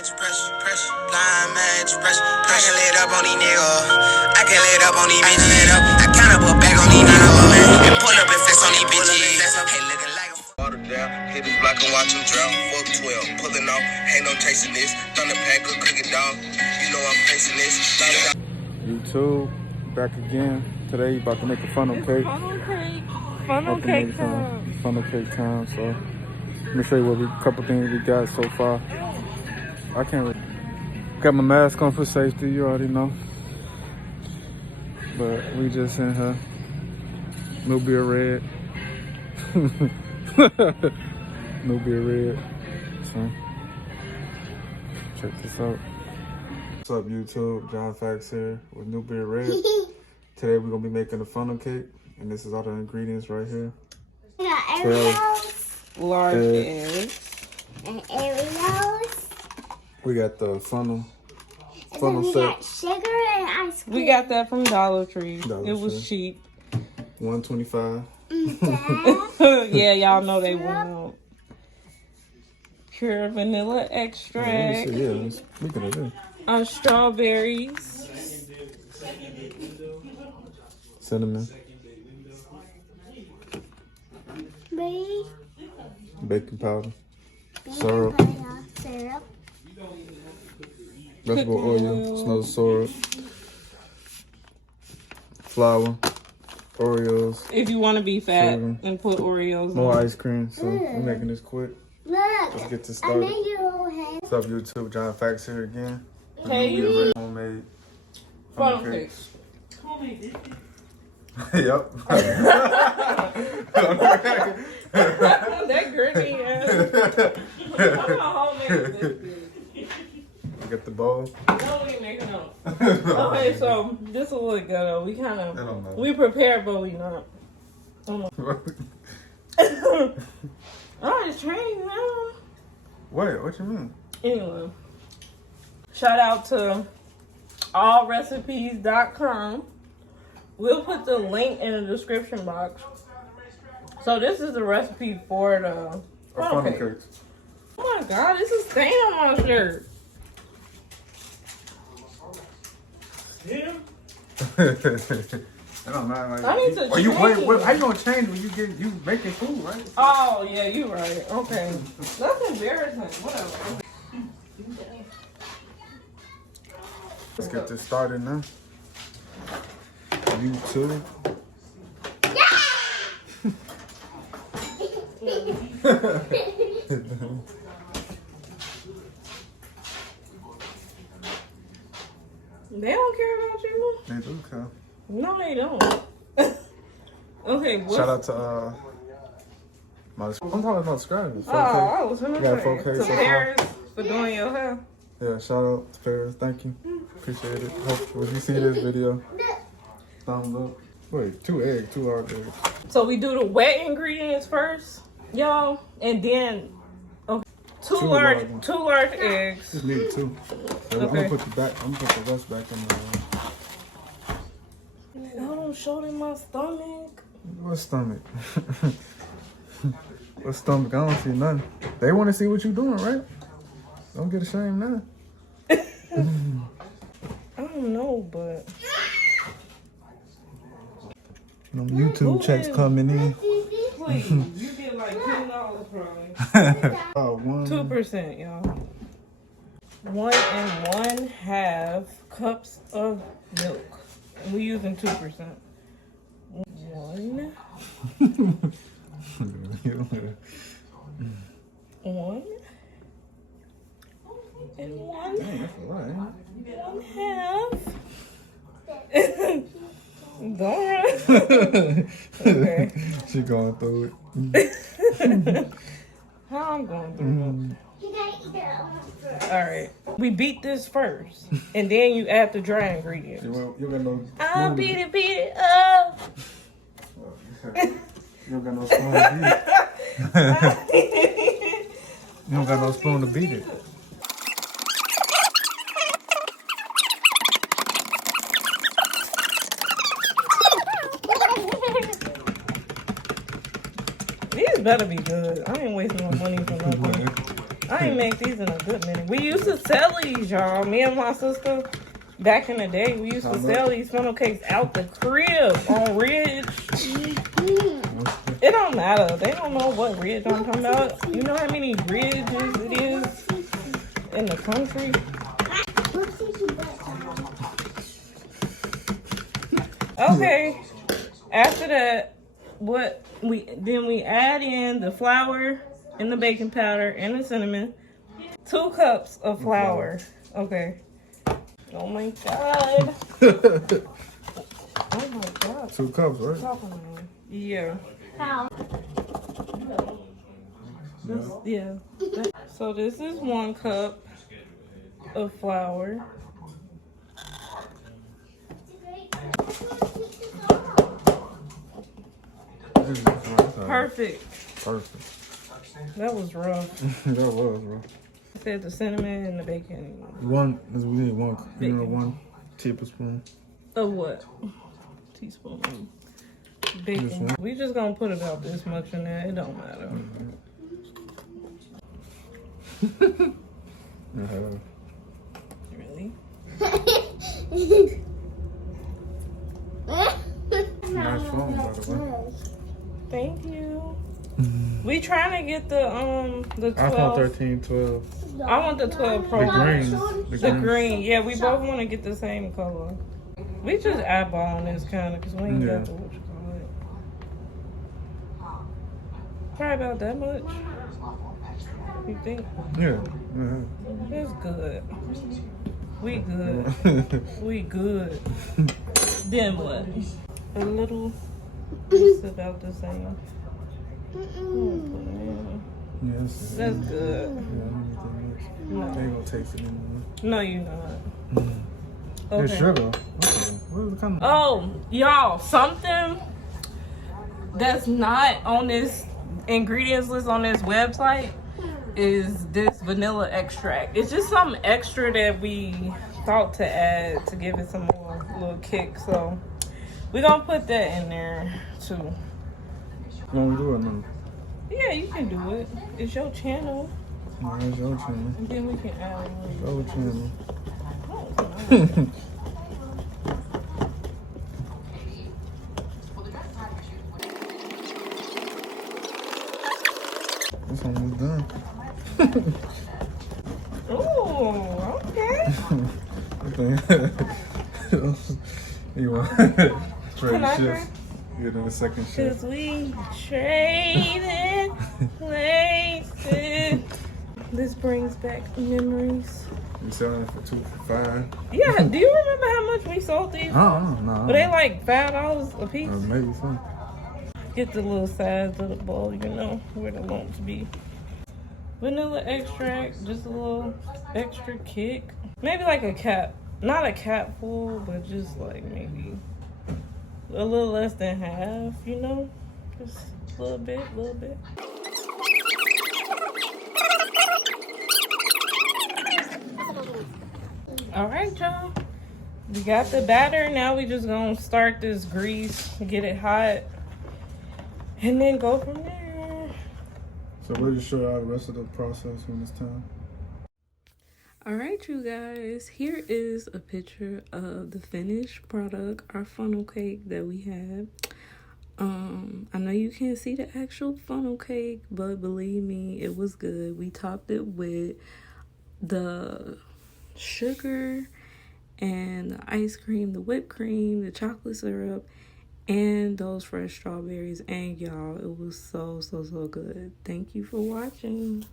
Blind man express. I can lit up on these niggas. I can lit up on these bitches. I count up a bag on these niggas. And pull up and flex on these bitches. Hey, looking like a water down. Hit his block and watch him drown. Fuck 12. Pulling off. Ain't no chasing this. Thunder pack, good cooking dog. You know I'm facing this. YouTube, back again. Today, you about to make a funnel cake. Funnel cake time. Funnel cake time. So, let me show you what a couple things we got so far. I can't really. Got my mask on for safety, you already know. But we just in here. Nubia Redd. Nubia Redd. So, check this out. What's up, YouTube? John Fax here with Nubia Redd. Today we're gonna be making a funnel cake, and this is all the ingredients right here. We got Oreos, Large eggs. and Oreos. We got the funnel And then we set. got sugar and ice cream. We got that from Dollar Tree. Dollar It was Tree. cheap. $125. Yeah, y'all know they went out. Pure vanilla extract. Yeah, speaking of this. Strawberries. Cinnamon. Baking powder. Syrup. Syrup. Vegetable oil. Snow syrup. Flour. Oreos. If you want to be fat Sugar. and put Oreos More on. ice cream. So we're making this quick. Look. Let's get this I started. made you a hand. What's up, YouTube? John Fax here again. Hey. Nubia Redd homemade funnel Funnel cakes. cakes. Yep. That gritty ass. I'm not homemade this. Get the bowl. No, we making up. Okay, so this will look good. We kind I don't know. of we prepared, but we not. Oh, it's training now. Wait, what you mean? Anyway, shout out to allrecipes.com. We'll put the link in the description box. So this is the recipe for the funnel cake. cakes. Oh my god, this is stain on my shirt. Yeah. I don't know. Like, I need to you wait, change. how you gonna change when you making food, right? Oh yeah, you right. Okay, that's embarrassing. Whatever. Let's get this started now. YouTube. They don't care about you. They do, okay. No, they don't. Okay, Shout out to my. I'm talking about subscribers. Oh, I was gonna You got say 4K to so far? Paris for doing your hair. Yeah, shout out to Paris. Thank you. Appreciate it. Hope when you see this video, thumbs up. Wait, 2 eggs, 2 hard eggs. So we do the wet ingredients first, y'all, and then two large eggs. Just need 2. So I'm Okay. gonna put the rest back in the. I don't show them my stomach. What stomach? What stomach? I don't see nothing. They want to see what you doing, right? Don't get ashamed now. I don't know, but Them YouTube checks coming in. please, you get like $10 probably. 2%, y'all. 1 1/2 cups of milk. And we using 2%. 1. 1. And 1. Dang, that's a lot, ain't 1/2. Don't run. Okay. it? She going through it. How I'm going through it? All right. We beat this first, and then you add the dry ingredients. You got no. I'll beat it up. You don't got no spoon to beat it. You don't got no spoon to beat it. These better be good. I ain't wasting my money for nothing. I ain't make these in a good minute. We used to sell these, y'all. Me and my sister, back in the day, we used to sell these funnel cakes out the crib on Ridge. It don't matter. They don't know what Ridge I'm talking about. You know how many Ridges it is in the country? Okay. After that, we add in the flour and the baking powder and the cinnamon. 2 cups of flour. Okay. Oh my god. Oh my god. 2 cups, right? Yeah. Yeah. So this is 1 cup of flour. Perfect. That was rough. That was rough. I said the cinnamon and the bacon. We need 1 tablespoon. Of what? Teaspoon of bacon. We just gonna put about this much in there. It don't matter. Really? Nice phone, by the way. Thank you. We trying to get the 12. iPhone 13, 12. I want the 12 Pro. The green. Yeah, we both want to get the same color. We just eyeballing this kind of because we ain't got the what you call it. Probably about that much. You think? Yeah. That's good. We good. We good. Then what? A little. It's about the same. Yes. That's good. Yeah, No. they ain't gonna taste it anymore. No, you're not. Okay. It's sugar. What kind of? Oh, y'all, something that's not on this ingredients list on this website is this vanilla extract. It's just something extra that we thought to add to give it some more little kick. So we're gonna put that in there too. When we do it now. Yeah, you can do it. It's your channel. No, it's your channel. And then we can add one. Your channel. It's almost done. Oh, okay. You want trade shifts? Get in the second shift. Cause we traded places. This brings back memories. You selling it for $2.5? Yeah, do you remember how much we sold these? No. But they like $5 a piece. Maybe so. Get the little size of the bowl, you know, where the lumps be. Vanilla extract, just a little extra kick. Maybe like a cap, not a cap full, but just like maybe a little less than half, you know? Just a little bit. All right, y'all. We got the batter. Now we just gonna start this grease, get it hot, and then go from there. So we'll just show you the rest of the process when it's time. All right, you guys, here is a picture of the finished product, our funnel cake that we have. I know you can't see the actual funnel cake, but believe me, it was good. We topped it with the sugar and the ice cream, the whipped cream, the chocolate syrup, and those fresh strawberries. And y'all, it was so good. Thank you for watching.